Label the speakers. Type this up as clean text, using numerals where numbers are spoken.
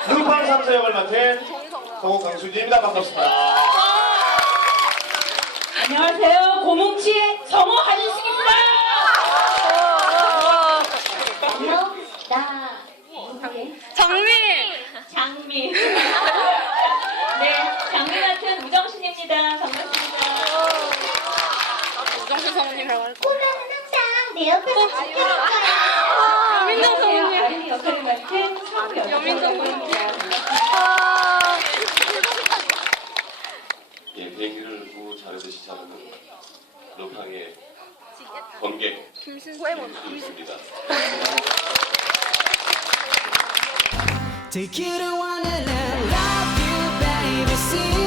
Speaker 1: 루팡 3사 역을 맡은 성우 강수진입니다. 반갑습니다.
Speaker 2: 안녕하세요. 고뭉치의 성우 한인숙입니다. 안녕. 나 누구게? 장미. 네, 장미 같은 우정신입니다. 반갑습니다.
Speaker 3: 우정신 성우님이라고 할까?
Speaker 4: 코라는 항상 내 옆에서 지켜줄 거야.
Speaker 3: 여민정 성우님.
Speaker 2: 아린이 역할을 맡은 성우
Speaker 3: 여민정
Speaker 2: 여민정입니다.
Speaker 5: 예, 비행기를 후 자르듯이 자르는 루팡의 관객 김신수입니다.
Speaker 6: Take you to Wonderland, love you, baby. See